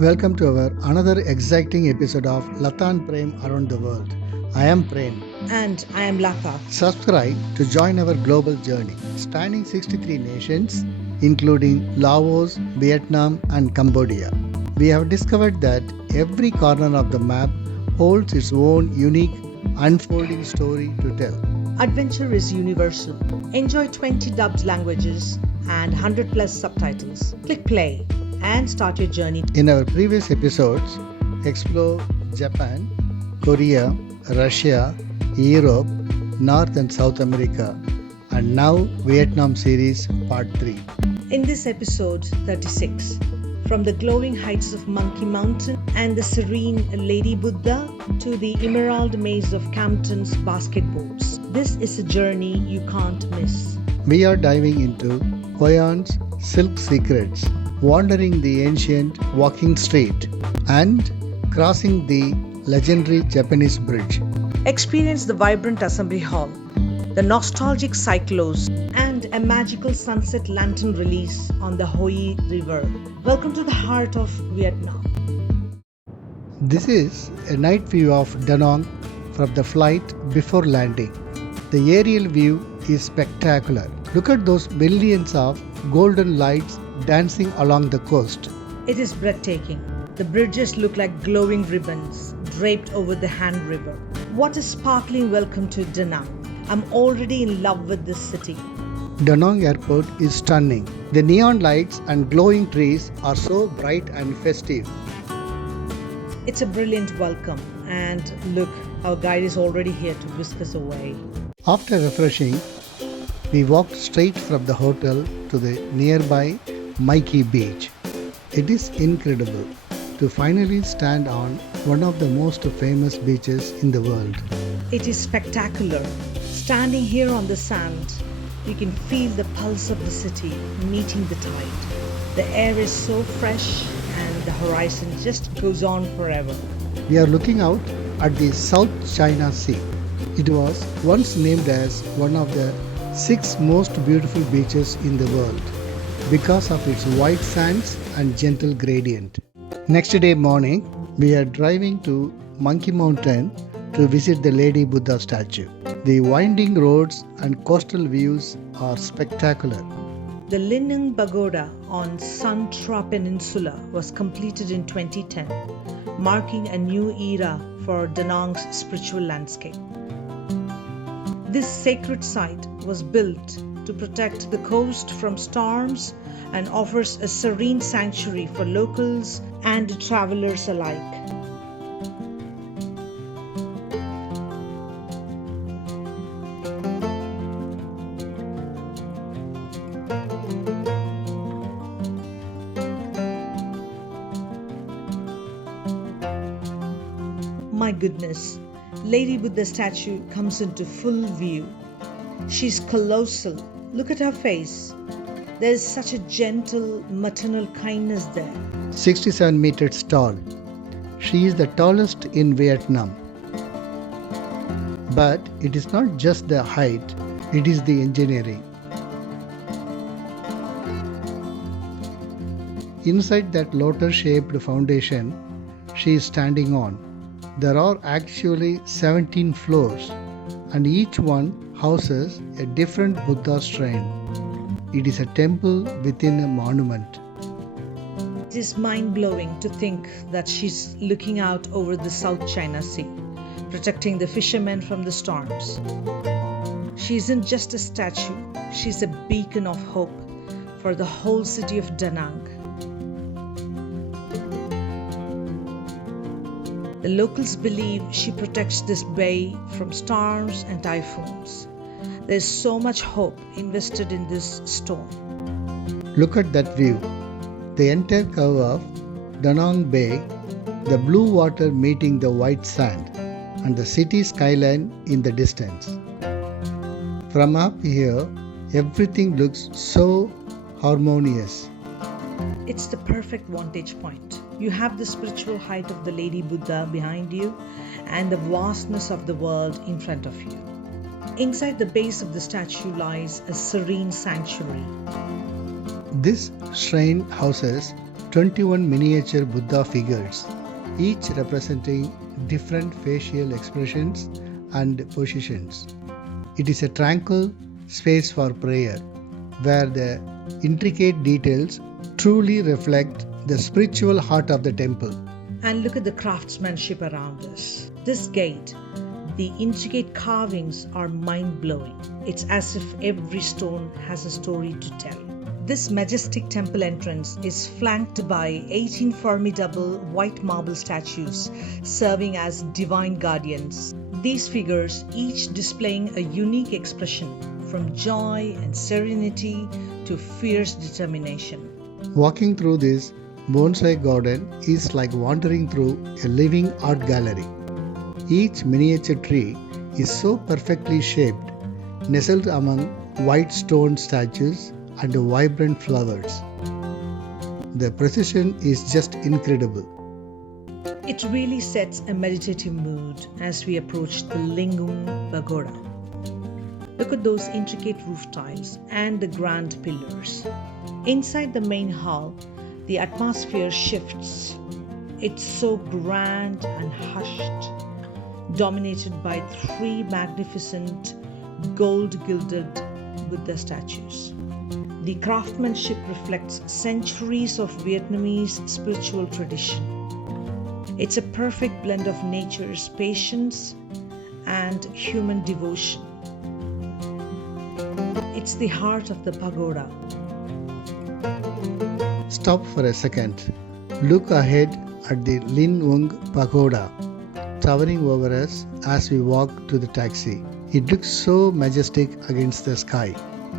Welcome to our another exciting episode of Latha Prem around the world. I am Prem. And I am Latha. Subscribe to join our global journey, spanning 63 nations, including Laos, Vietnam, and Cambodia. We have discovered that every corner of the map holds its own unique, unfolding story to tell. Adventure is universal. Enjoy 20 dubbed languages and 100 plus subtitles. Click play and start your journey. In our previous episodes, explore Japan, Korea, Russia, Europe, North and South America, and now Vietnam series part 3. In this episode 36, from the glowing heights of Monkey Mountain and the serene Lady Buddha to the emerald maze of Campton's basketboards, this is a journey you can't miss. We are diving into Hoi An's silk secrets, wandering the ancient walking street, and crossing the legendary Japanese bridge. Experience the vibrant assembly hall, the nostalgic cyclos, and a magical sunset lantern release on the Hoi River. Welcome to the heart of Vietnam. This is a night view of Da Nang from the flight before landing. The aerial view is spectacular. Look at those millions of golden lights dancing along the coast. It is breathtaking. The bridges look like glowing ribbons draped over the Han River. What a sparkling welcome to Da Nang. I'm already in love with this city. Da Nang Airport is stunning. The neon lights and glowing trees are so bright and festive. It's a brilliant welcome, and look, our guide is already here to whisk us away. After refreshing, we walked straight from the hotel to the nearby Mikey Beach. It is incredible to finally stand on one of the most famous beaches in the world. It is spectacular. Standing here on the sand, you can feel the pulse of the city meeting the tide. The air is so fresh and the horizon just goes on forever. We are looking out at the South China Sea. It was once named as one of the 6 most beautiful beaches in the world because of its white sands and gentle gradient. Next day morning, we are driving to Monkey Mountain to visit the Lady Buddha statue. The winding roads and coastal views are spectacular. The Linh Pagoda on Sun Tra Peninsula was completed in 2010, marking a new era for Da Nang's spiritual landscape. This sacred site was built to protect the coast from storms and offers a serene sanctuary for locals and travelers alike. My goodness, Lady Buddha statue comes into full view. She's colossal. Look at her face. There's such a gentle maternal kindness there. 67 meters tall. She is the tallest in Vietnam. But it is not just the height, it is the engineering. Inside that lotus-shaped foundation she is standing on, there are actually 17 floors, and each one houses a different Buddha shrine. It is a temple within a monument. It is mind-blowing to think that she's looking out over the South China Sea, protecting the fishermen from the storms. She isn't just a statue, she's a beacon of hope for the whole city of Da Nang. The locals believe she protects this bay from storms and typhoons. There's so much hope invested in this stone. Look at that view. The entire curve of Da Nang Bay, the blue water meeting the white sand, and the city skyline in the distance. From up here, everything looks so harmonious. It's the perfect vantage point. You have the spiritual height of the Lady Buddha behind you and the vastness of the world in front of you. Inside the base of the statue lies a serene sanctuary. This shrine houses 21 miniature Buddha figures, each representing different facial expressions and positions. It is a tranquil space for prayer, where the intricate details truly reflect the spiritual heart of the temple. And look at the craftsmanship around us. This gate, the intricate carvings are mind-blowing. It's as if every stone has a story to tell. This majestic temple entrance is flanked by 18 formidable white marble statues serving as divine guardians. These figures, each displaying a unique expression from joy and serenity to fierce determination. Walking through this bonsai garden is like wandering through a living art gallery. Each miniature tree is so perfectly shaped, nestled among white stone statues and vibrant flowers. The precision is just incredible. It really sets a meditative mood as we approach the Lingam Pagoda. Look at those intricate roof tiles and the grand pillars. Inside the main hall, the atmosphere shifts. It's so grand and hushed, dominated by 3 magnificent gold-gilded Buddha statues. The craftsmanship reflects centuries of Vietnamese spiritual tradition. It's a perfect blend of nature's patience and human devotion. It's the heart of the pagoda. Stop for a second. Look ahead at the Linh Ung Pagoda, towering over us as we walk to the taxi. It looks so majestic against the sky.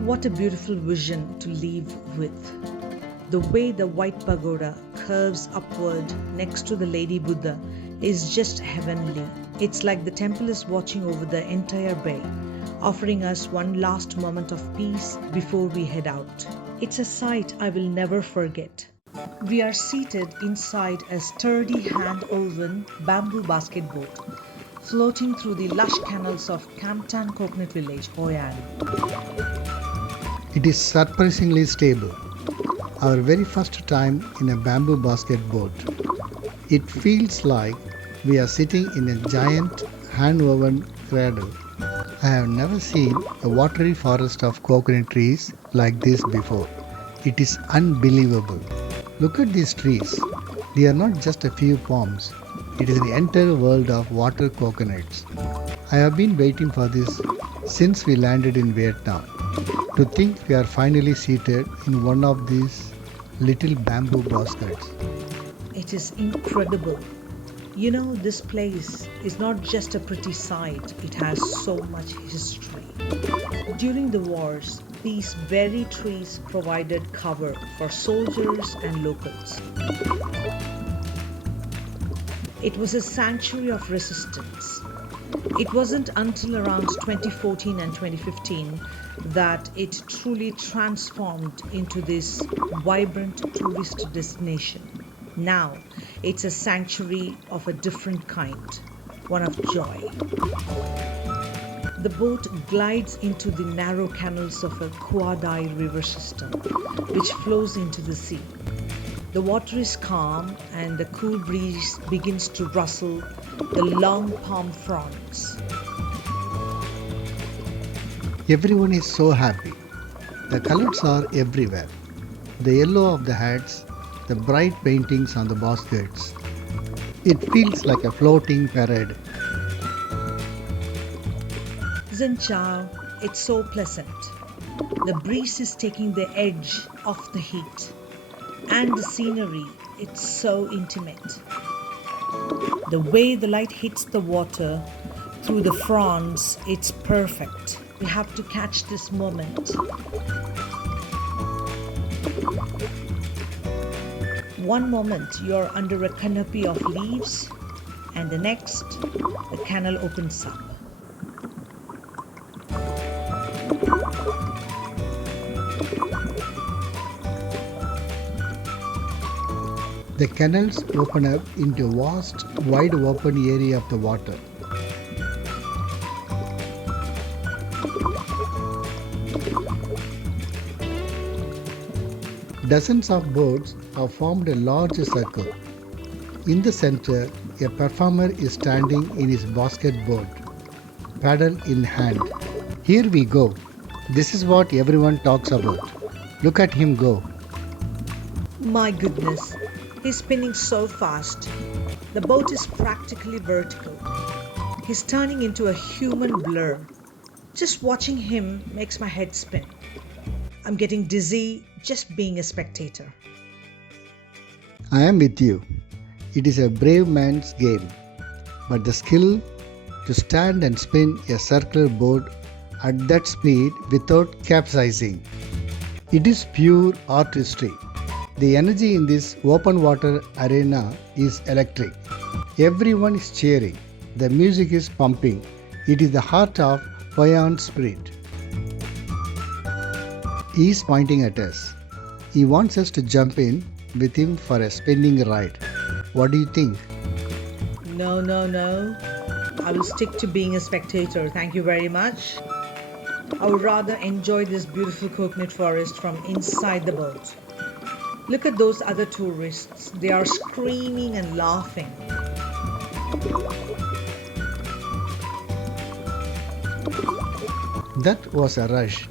What a beautiful vision to leave with. The way the white pagoda curves upward next to the Lady Buddha is just heavenly. It's like the temple is watching over the entire bay, offering us one last moment of peace before we head out. It's a sight I will never forget. We are seated inside a sturdy hand-woven bamboo basket boat, floating through the lush canals of Campton Coconut Village, Hoi An. It is surprisingly stable. Our very first time in a bamboo basket boat. It feels like we are sitting in a giant hand-woven cradle. I have never seen a watery forest of coconut trees like this before. It is unbelievable. Look at these trees. They are not just a few palms. It is an entire world of water coconuts. I have been waiting for this since we landed in Vietnam. To think we are finally seated in one of these little bamboo baskets. It is incredible. You know, this place is not just a pretty sight, it has so much history. During the wars, these very trees provided cover for soldiers and locals. It was a sanctuary of resistance. It wasn't until around 2014 and 2015 that it truly transformed into this vibrant tourist destination. Now, it's a sanctuary of a different kind, one of joy. The boat glides into the narrow canals of a Quai Dai river system, which flows into the sea. The water is calm and the cool breeze begins to rustle the long palm fronds. Everyone is so happy. The colors are everywhere. The yellow of the hats, the bright paintings on the baskets. It feels like a floating parade. Xin Chao, it's so pleasant. The breeze is taking the edge off the heat. And the scenery, it's so intimate. The way the light hits the water through the fronds, it's perfect. We have to catch this moment. One moment you're under a canopy of leaves, and the next, the canal opens up. The canals open up into a vast, wide open area of the water. Dozens of boats have formed a large circle. In the center, a performer is standing in his basketboard, paddle in hand. Here we go. This is what everyone talks about. Look at him go. My goodness, he's spinning so fast. The boat is practically vertical. He's turning into a human blur. Just watching him makes my head spin. I'm getting dizzy just being a spectator. I am with you. It is a brave man's game, but the skill to stand and spin a circular board at that speed without capsizing. It is pure artistry. The energy in this open water arena is electric. Everyone is cheering. The music is pumping. It is the heart of Hoi An spirit. He is pointing at us. He wants us to jump in with him for a spinning ride. What do you think? No. I will stick to being a spectator. Thank you very much. I would rather enjoy this beautiful coconut forest from inside the boat. Look at those other tourists. They are screaming and laughing. That was a rush,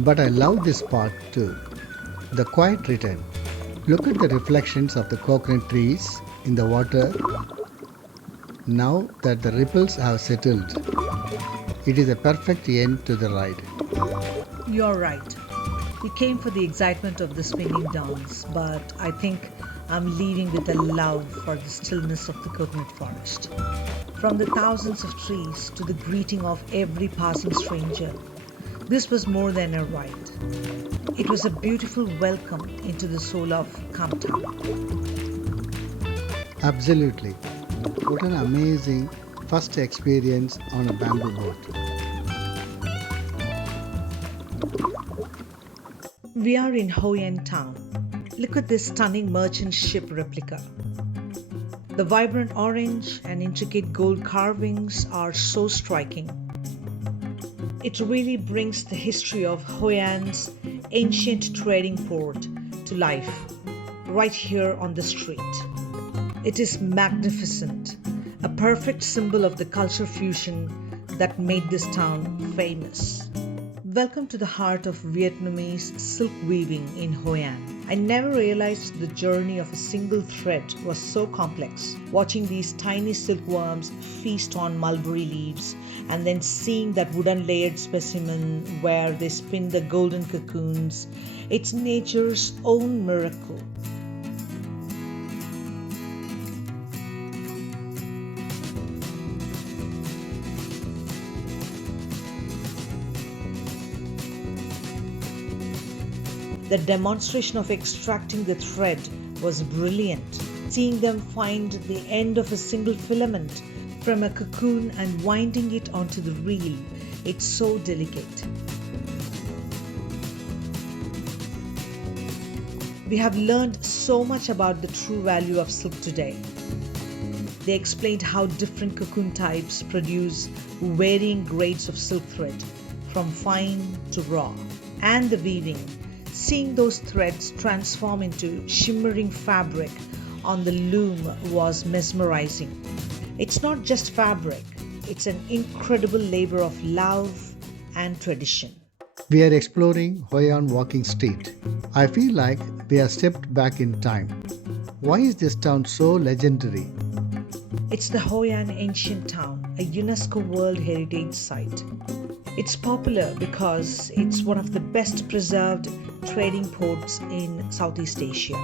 but I love this part too. The quiet return. Look at the reflections of the coconut trees in the water. Now that the ripples have settled, it is a perfect end to the ride. You're right. We came for the excitement of the spinning dance, but I think I'm leaving with a love for the stillness of the coconut forest. From the thousands of trees to the greeting of every passing stranger, this was more than a ride. It was a beautiful welcome into the soul of Town. Absolutely. What an amazing first experience on a bamboo boat. We are in Hoi An Town. Look at this stunning merchant ship replica. The vibrant orange and intricate gold carvings are so striking. It really brings the history of Hoi An's ancient trading port to life right here on the street. It is magnificent, a perfect symbol of the culture fusion that made this town famous. Welcome to the heart of Vietnamese silk weaving in Hoi An. I never realized the journey of a single thread was so complex. Watching these tiny silkworms feast on mulberry leaves and then seeing that wooden layered specimen where they spin the golden cocoons, it's nature's own miracle. The demonstration of extracting the thread was brilliant. Seeing them find the end of a single filament from a cocoon and winding it onto the reel, it's so delicate. We have learned so much about the true value of silk today. They explained how different cocoon types produce varying grades of silk thread, from fine to raw, and the weaving. Seeing those threads transform into shimmering fabric on the loom was mesmerizing. It's not just fabric, it's an incredible labor of love and tradition. We are exploring Hoi An Walking Street. I feel like we have stepped back in time. Why is this town so legendary? It's the Hoi An Ancient Town, a UNESCO World Heritage Site. It's popular because it's one of the best preserved trading ports in Southeast Asia.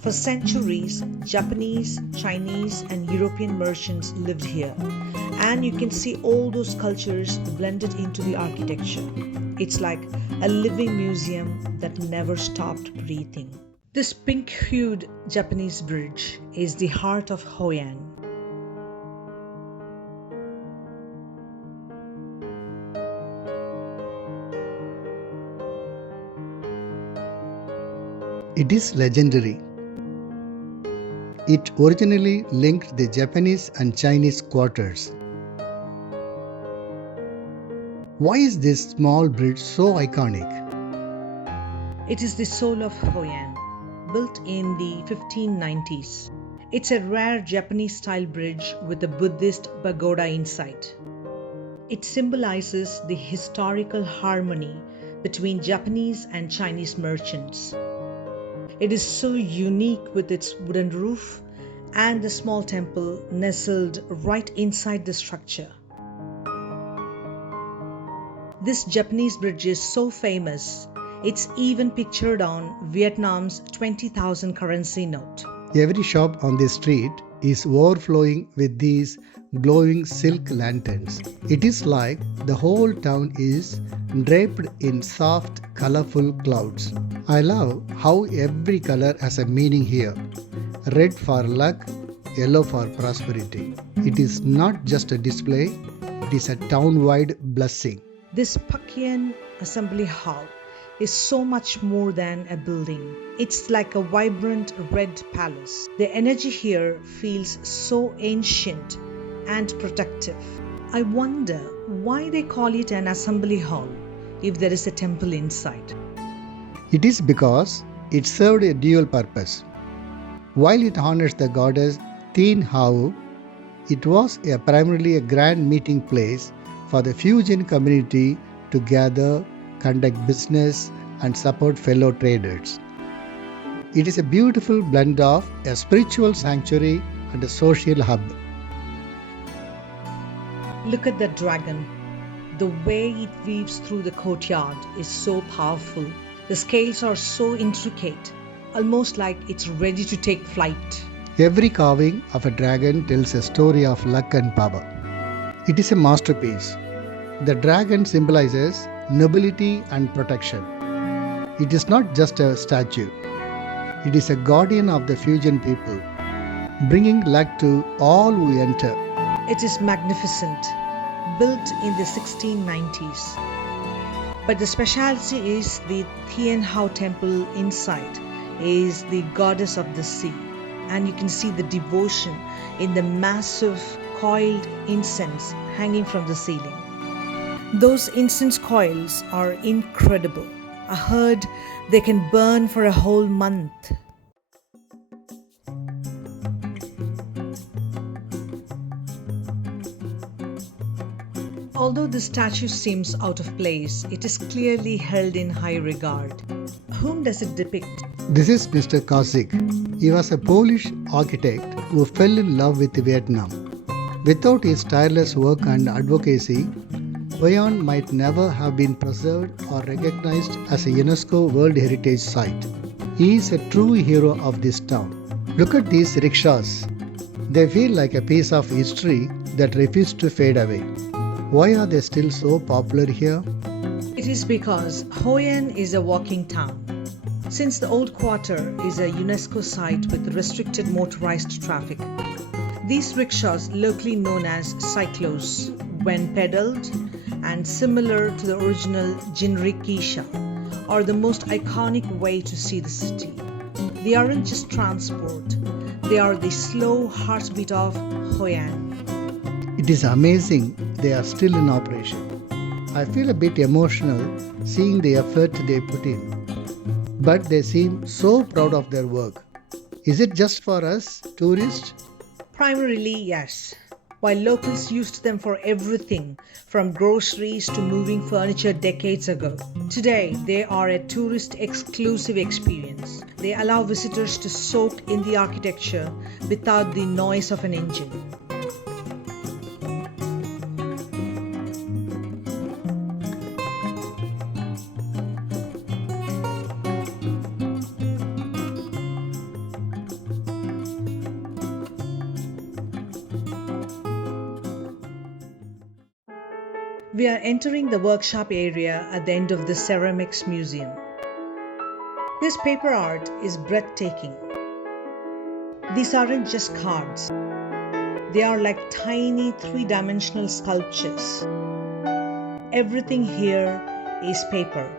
For centuries, Japanese, Chinese, and European merchants lived here, and you can see all those cultures blended into the architecture. It's like a living museum that never stopped breathing. This pink-hued Japanese bridge is the heart of Hoi An. It is legendary. It originally linked the Japanese and Chinese quarters. Why is this small bridge so iconic? It is the soul of Hoi An, built in the 1590s. It's a rare Japanese-style bridge with a Buddhist pagoda inside. It symbolizes the historical harmony between Japanese and Chinese merchants. It is so unique with its wooden roof and the small temple nestled right inside the structure. This Japanese bridge is so famous, it's even pictured on Vietnam's 20,000 currency note. Every shop on this street is overflowing with these glowing silk lanterns. It is like the whole town is draped in soft, colorful clouds. I love how every color has a meaning here. Red for luck, yellow for prosperity. It is not just a display, it is a town-wide blessing. This Kien Assembly Hall is so much more than a building. It's like a vibrant red palace. The energy here feels so ancient and protective. I wonder why they call it an assembly hall if there is a temple inside. It is because it served a dual purpose. While it honors the goddess Tien Hau, it was primarily a grand meeting place for the Fujian community to gather, conduct business, and support fellow traders. It is a beautiful blend of a spiritual sanctuary and a social hub. Look at that dragon. The way it weaves through the courtyard is so powerful. The scales are so intricate, almost like it's ready to take flight. Every carving of a dragon tells a story of luck and power. It is a masterpiece. The dragon symbolizes nobility and protection. It is not just a statue. It is a guardian of the Fujian people, bringing luck to all who enter. It is magnificent, built in the 1690s. But the specialty is the Tien Hau temple inside is the goddess of the sea. And you can see the devotion in the massive coiled incense hanging from the ceiling. Those incense coils are incredible. I heard they can burn for a whole month. Although the statue seems out of place, it is clearly held in high regard. Whom does it depict? This is Mr. Kazik. He was a Polish architect who fell in love with Vietnam. Without his tireless work and advocacy, Hoi An might never have been preserved or recognized as a UNESCO World Heritage Site. He is a true hero of this town. Look at these rickshaws. They feel like a piece of history that refuses to fade away. Why are they still so popular here? It is because Hoi An is a walking town. Since the old quarter is a UNESCO site with restricted motorized traffic, these rickshaws, locally known as Cyclos, when pedaled and similar to the original jinrikisha, are the most iconic way to see the city. They aren't just transport, they are the slow heartbeat of Hoi An. It is amazing they are still in operation. I feel a bit emotional seeing the effort they put in. But they seem so proud of their work. Is it just for us, tourists? Primarily, yes. While locals used them for everything from groceries to moving furniture decades ago, today they are a tourist exclusive experience. They allow visitors to soak in the architecture without the noise of an engine. We are entering the workshop area at the end of the Ceramics Museum. This paper art is breathtaking. These aren't just cards. They are like tiny three-dimensional sculptures. Everything here is paper.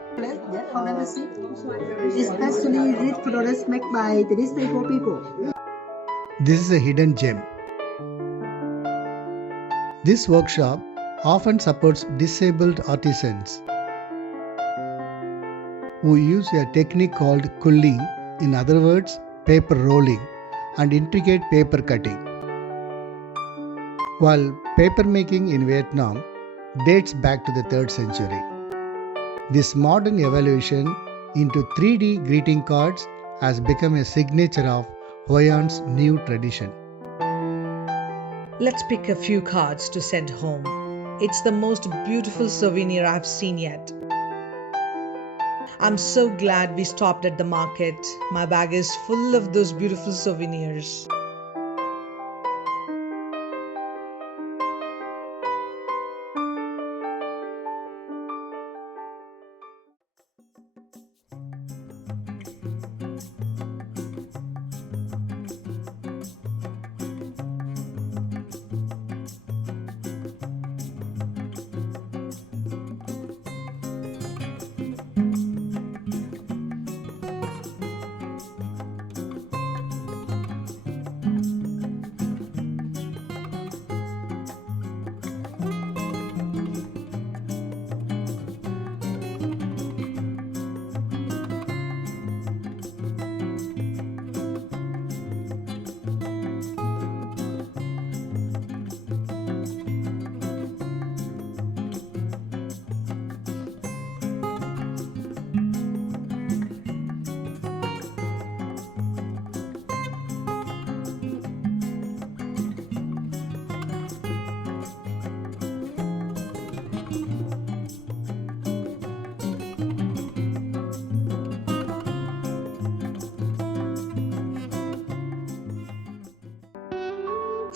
Especially these products made by the disabled people. This is a hidden gem. This workshop often supports disabled artisans. who use a technique called culling, in other words, paper rolling, and intricate paper cutting. While paper making in Vietnam dates back to the 3rd century. This modern evolution into 3D greeting cards has become a signature of Hoi An's new tradition. Let's pick a few cards to send home. It's the most beautiful souvenir I've seen yet. I'm so glad we stopped at the market. My bag is full of those beautiful souvenirs.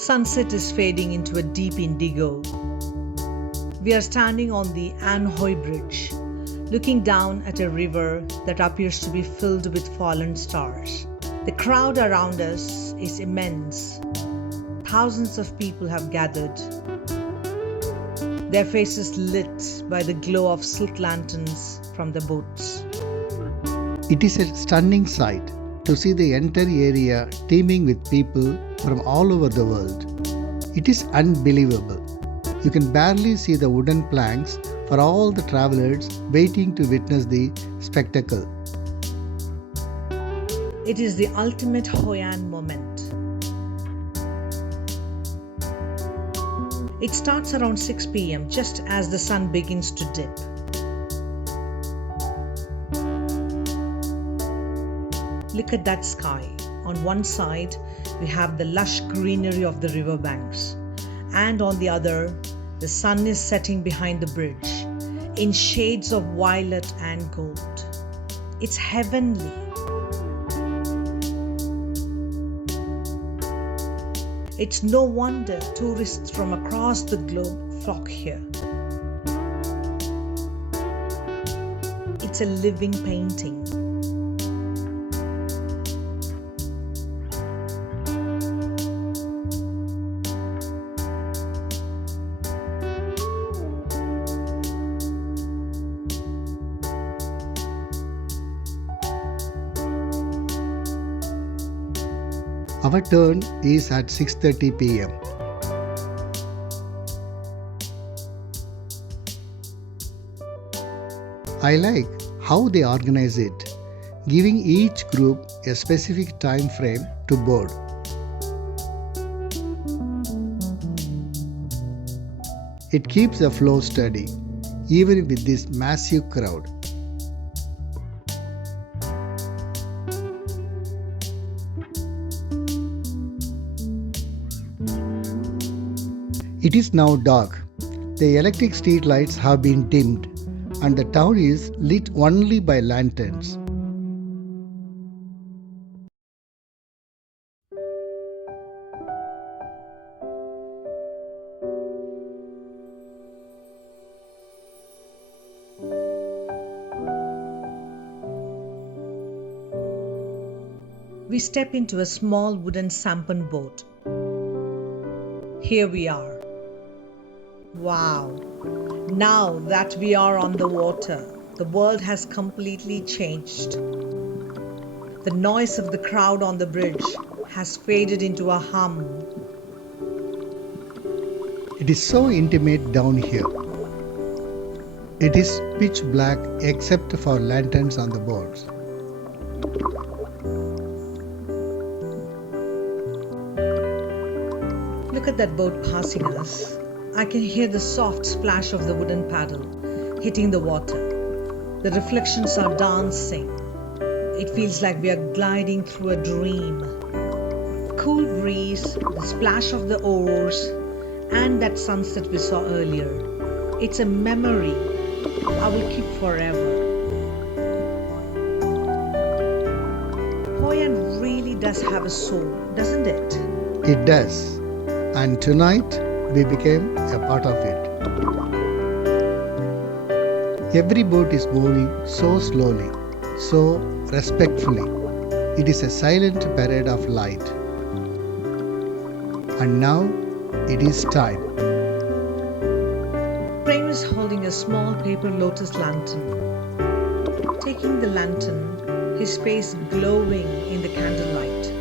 Sunset is fading into a deep indigo. We are standing on the An Hoi Bridge, looking down at a river that appears to be filled with fallen stars. The crowd around us is immense. Thousands of people have gathered, their faces lit by the glow of silk lanterns from the boats. It is a stunning sight to see the entire area teeming with people from all over the world. It is unbelievable. You can barely see the wooden planks for all the travelers waiting to witness the spectacle. It is the ultimate Hoi An moment. It starts around 6 p.m. just as the sun begins to dip. Look at that sky. On one side, we have the lush greenery of the riverbanks, and on the other, the sun is setting behind the bridge in shades of violet and gold. It's heavenly. It's no wonder tourists from across the globe flock here. It's a living painting. Our turn is at 6:30 p.m. I like how they organize it, giving each group a specific time frame to board. It keeps the flow steady, even with this massive crowd. It is now dark. The electric street lights have been dimmed and the town is lit only by lanterns. We step into a small wooden sampan boat. Here we are. Wow! Now that we are on the water, the world has completely changed. The noise of the crowd on the bridge has faded into a hum. It is so intimate down here. It is pitch black except for lanterns on the boards. Look at that boat passing us. I can hear the soft splash of the wooden paddle hitting the water. The reflections are dancing. It feels like we are gliding through a dream. Cool breeze, the splash of the oars, and that sunset we saw earlier. It's a memory I will keep forever. Hoi An really does have a soul, doesn't it? It does. And tonight we became a part of it. Every boat is moving so slowly, so respectfully. It is a silent parade of light. And now it is time. Prem is holding a small paper lotus lantern. Taking the lantern, his face glowing in the candlelight.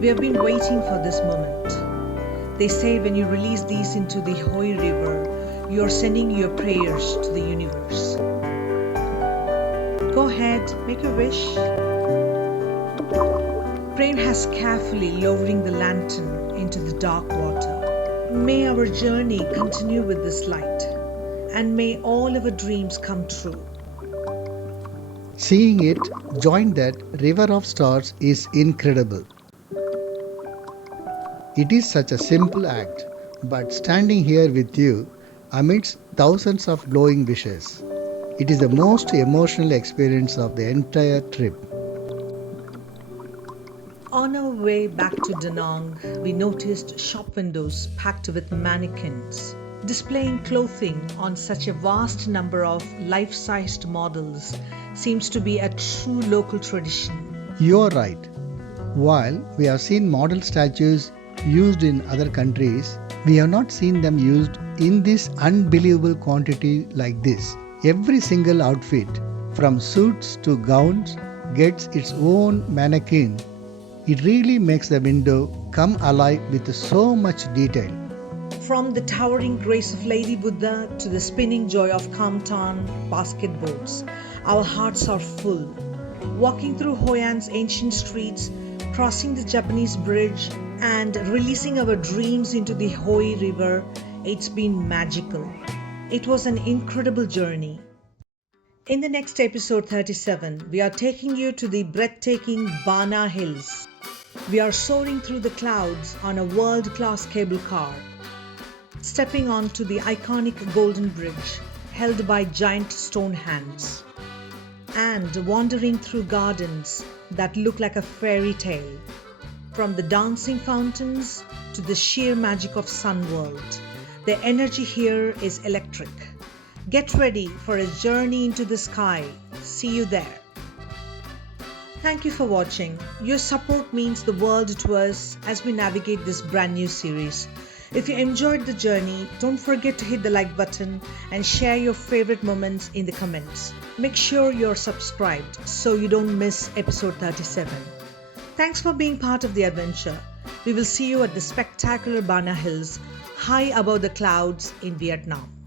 We have been waiting for this moment. They say when you release these into the Hoi River, you are sending your prayers to the universe. Go ahead, make a wish. Prem has carefully lowering the lantern into the dark water. May our journey continue with this light, and may all our dreams come true. Seeing it join that river of stars is incredible. It is such a simple act, but standing here with you amidst thousands of glowing wishes, it is the most emotional experience of the entire trip. On our way back to Da Nang, we noticed shop windows packed with mannequins, displaying clothing on such a vast number of life-sized models seems to be a true local tradition. You are right. While we have seen model statues used in other countries, we have not seen them used in this unbelievable quantity like this. Every single outfit, from suits to gowns, gets its own mannequin. It really makes the window come alive with so much detail. From the towering grace of Lady Buddha to the spinning joy of Kamtan basket boats, our hearts are full. Walking through Hoi An's ancient streets, crossing the Japanese bridge, and releasing our dreams into the Hoi River, it's been magical. It was an incredible journey. In the next episode 37, we are taking you to the breathtaking Bana Hills. We are soaring through the clouds on a world-class cable car, stepping onto the iconic Golden Bridge held by giant stone hands, and wandering through gardens that look like a fairy tale. From the dancing fountains to the sheer magic of Sun World, the energy here is electric. Get ready for a journey into the sky. See you there. Thank you for watching. Your support means the world to us as we navigate this brand new series. If you enjoyed the journey, don't forget to hit the like button and share your favorite moments in the comments. Make sure you're subscribed so you don't miss episode 37. Thanks for being part of the adventure. We will see you at the spectacular Bana Hills, high above the clouds in Vietnam.